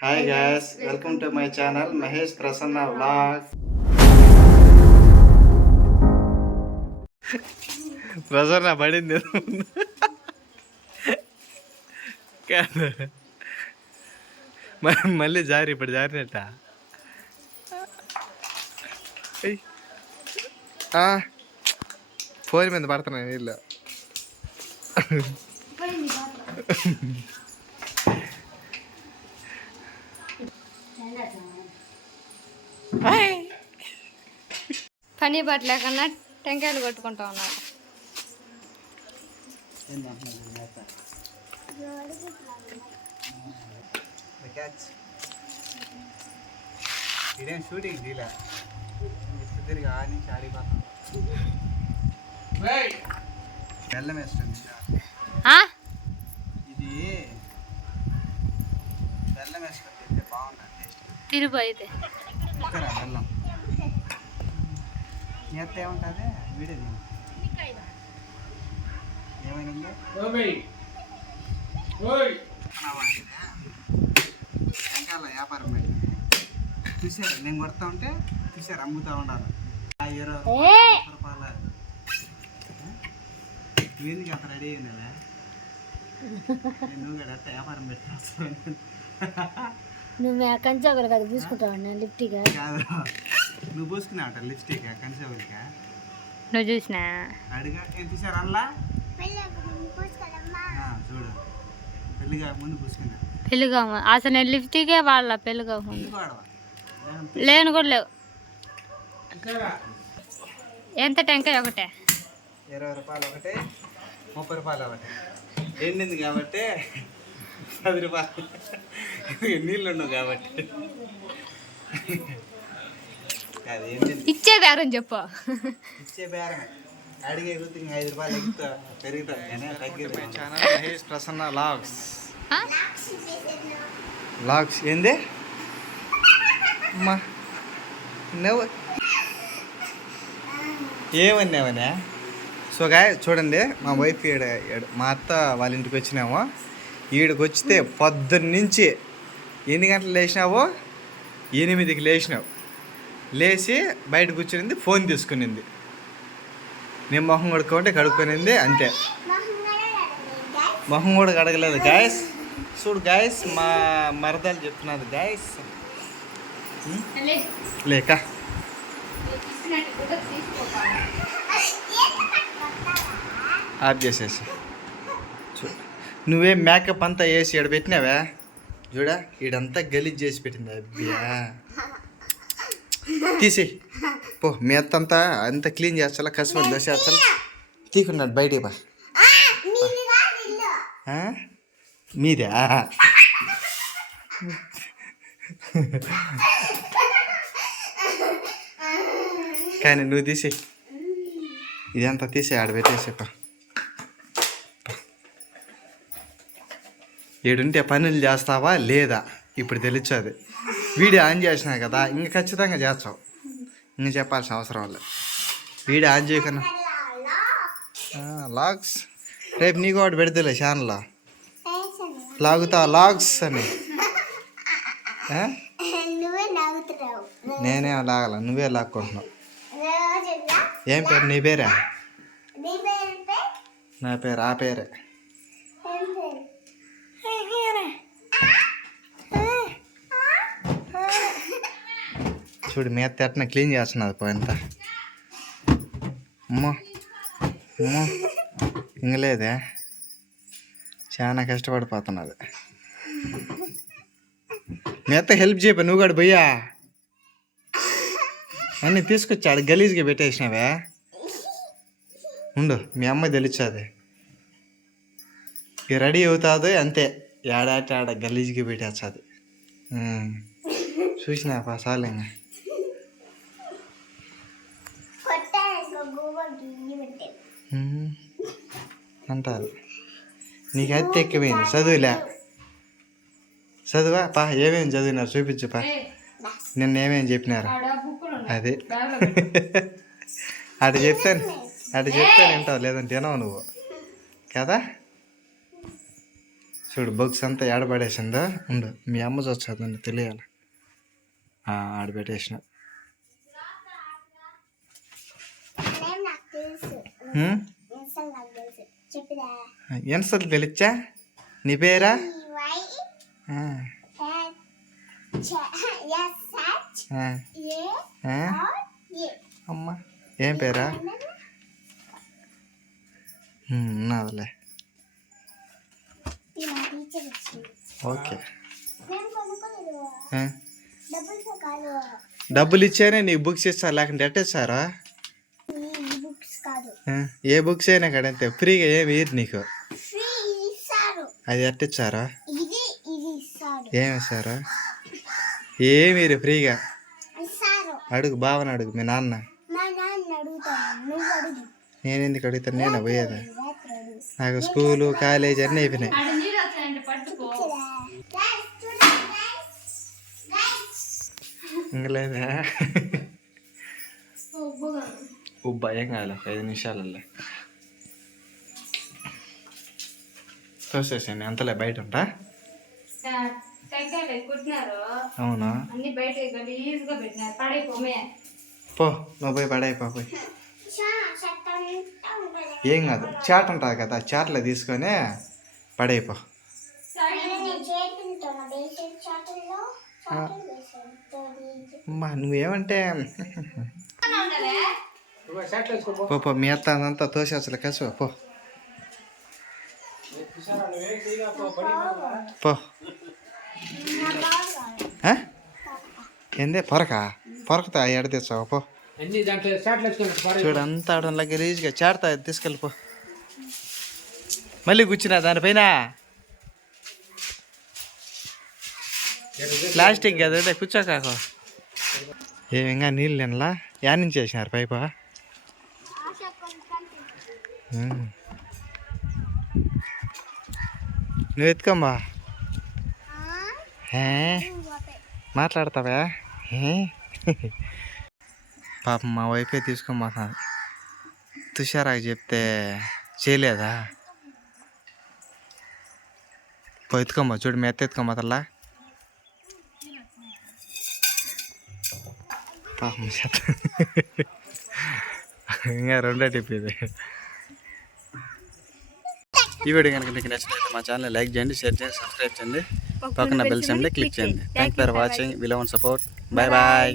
Hi guys welcome to my channel Mahesh Prasanna vlog Prasanna పడింది. కాదు. మళ్ళీ జారి ఇప్పుడు జారినట్ట? ఫోన్ మీద పడుతున్నాయి నీళ్ళు. పని పట్టలేకన్నా టెంకాయలు కొట్టుకుంటా ఉన్నారు ఇదేం షూటింగ్ డీలా తిరిగి ఆ నుంచి ఆడిపోతాం. బెల్లం వేస్తుంది ఆ? ఇది బెల్లం వేసుకొని తింటే బాగుంటుంది టేస్ట్ తిరుపు అయితే ఇక్కరా బెల్లం నేత ఏముంటుంది వీడియో తిను ఏమైంది? వెనకాల వ్యాపారం పెట్టి చూసారు నేను కొడతా ఉంటే చూసారు అమ్ముతా ఉండాలి. ఎందుకు అంత రెడీ అయిందా నువ్వు కూడా వ్యాపారం పెట్టాల్సి నువ్వు కంచాకులు కదా పూసుకుంటావు కాదు నువ్వు పూసుకున్నావట లిప్స్టిక్ కనిసేవులకా నువ్వు చూసినా? అడిగా ఏం చూసారు అల్లా? ఆ, చూడు. పెళ్ళిగా ముందు పూసుకున్నా. పెళ్ళిగా అసలు నేను లిఫ్ట్కే వాళ్ళ పెళ్ళిగా లేను కూడా లేవు. ఎంత టెంకాయ ఒకటే? ఇరవై రూపాయలు ఒకటి ముప్పై రూపాయలు ఒకటి. ఎండింది కాబట్టి పది రూపాయలు. నీళ్ళు ఉండవు కాబట్టి. ఇచ్చే బేరం చెప్పు. ఇచ్చే బేరమే. అడిగే గుర్తు ఇంకా ఐదు రూపాయలు ఎగుతా పెరుగుతా తగ్గిపోయి ఛానల్ మహేష్ ప్రసన్న లాగ్స్. ఆ? లాగ్స్ ఏంది? అమ్మా నువ్వు. ఏమన్నావనే సో గాయ చూడండి మా వైఫ్ మా అత్త వాళ్ళ ఇంటికి వచ్చినాము. ఈడికి వచ్చితే నుంచి ఎన్ని గంటలు లేచినావో? ఎనిమిదికి లేచినావు. లేచి బయట కూర్చునింది ఫోన్ తీసుకునింది. నేను మొహం కడుక్కుంటే కడుక్కొనింది అంతే. మొహం కూడా కడగలేదు. గాయస్ చూడు గాయస్ మా మరదలు చెప్తున్నది గాయస్ లేక? ఆఫ్ చేసేసి. నువ్వే మేకప్ అంతా వేసి ఈడ పెట్టినావా? చూడా ఈడంతా గలీజ్ చేసి పెట్టింది అబ్బియా తీసి. పో మీ అంతా క్లీన్ చేస్తా కసుమని దోసేస్తా తీకున్నాడు బయటికి బా? మీదా? కానీ నువ్వు తీసి ఇదంతా తీసి ఆడ పెట్టేసేప ఏడుంటే పనులు చేస్తావా లేదా? ఇప్పుడు తెలుస్తుంది వీడియో ఆన్ చేసినా కదా ఇంక ఖచ్చితంగా చేస్తావు. ఇంక చెప్పాల్సిన అవసరం లేదు. వీడియో ఆన్ చేయకన్నా లాగ్స్ రేపు నీకు ఒకటి పెడతలే ఛానల్లో లాగుతా లాగ్స్ అని? నేనే లాగల నువ్వే లాక్కుంటున్నావు. ఏం పేరు? నీ పేరా? నా పేరు ఆ పేరే. చూడు మీ ఎట్న క్లీన్ చేస్తున్నది పోయింత అమ్మో అమ్మో. ఇంగలేదే చాలా కష్టపడిపోతున్నది. మీ హెల్ప్ చేయపా నువ్వు కూడా భయ్యా అన్నీ తీసుకొచ్చాడు గలీజ్గా పెట్టేసినావే. ఉండు మీ అమ్మ తెలిచాది ఇక రెడీ అవుతాదో అంతే. ఏడాటి ఆడ గలీజ్గా పెట్టేస్తుంది. చూసినా సార్లు ఇంకా ఉమ్, అంటారు నీకైతే ఎక్కువైంది చదువులే చదువా పా ఏమేమి చదివినారు చూపించు పా నిన్న ఏమేమి చెప్పినారు అదే అటు చెప్తాను అటు చెప్తాను వింటావు లేదంటే వినవు నువ్వు కదా చూడు బుక్స్ అంతా ఏడబడేసిందా ఉండు మీ అమ్మ చూస్తుందండి తెలియాలి ఆ, ఆడ పెట్టేసిన నాకు ఎన్నిసార్లు తెలిచ్చా నీ పేరా అమ్మ ఏం పేరా వచ్చింది ఓకే డబ్బులు ఇచ్చానే నీకు బుక్స్ ఇస్తారు లేకుంటే ఎట్టేస్తారా ఏ బుక్స్ అయినా కడంతే ఫ్రీగా ఏమి ఇయ్యరు నీకు? ఇది ఇస్తారు అది ఎట్టిచ్చారా ఏమి ఇస్తారా? ఏమి ఫ్రీగా అడుగు బావని అడుగు మీ నాన్న. నేను ఎందుకు అడుగుతాను? నేను పోయేది? నాకు స్కూలు కాలేజ్ అన్నీ అయిపోయినాయి. ఇంకా లేదా? ఉబ్బా ఏం కాదు ఒక ఐదు నిమిషాలల్లో తోసేసాను ఎంతలే బయట ఉంటా అవునా పో నువ్వు పోయి పడైపో పోయి. ఏం కాదు చాట్ ఉంటుంది కదా చాట్లో తీసుకొని పడైపో. అమ్మా నువ్వేమంటే? పో పో మీ అత్త అదంతా తోసేసలు కసు పో. పో? ఏందే పొరక? పొరకతా ఎడ తెచ్చావు పో. చూడు అంతా ఆడలా గలీజ్గా చాడతా తీసుకెళ్ళిపో మళ్ళీ కూర్చున్నా దానిపైన? ప్లాస్టిక్ కదా కూర్చోకాకు. ఏమి ఇంకా నీళ్ళు నిన్నలా యా నుంచి వేసినారు పైపా. నువ్వు ఎత్తుకోమ్మా. మాట్లాడతావా? పాపం మా వైఫే తీసుకోమాన్నాను తుషారాకి చెప్తే చేయలేదా? ఎత్తుకోమ్మా చూడు మీ ఎత్త ఎత్తుకోమ్మా తల్లా. పాపం ఇంకా రెండో టిప్ ఇది. ఈ వీడియో కనుక మీకు నచ్చినట్లయితే మా ఛానల్ లైక్ చేయండి షేర్ చేయండి సబ్స్క్రైబ్ చేయండి. పక్కన బెల్ సింబల్ క్లిక్ చేయండి. థ్యాంక్ ఫర్ వాచింగ్ విలవన్ సపోర్ట్ బాయ్ బాయ్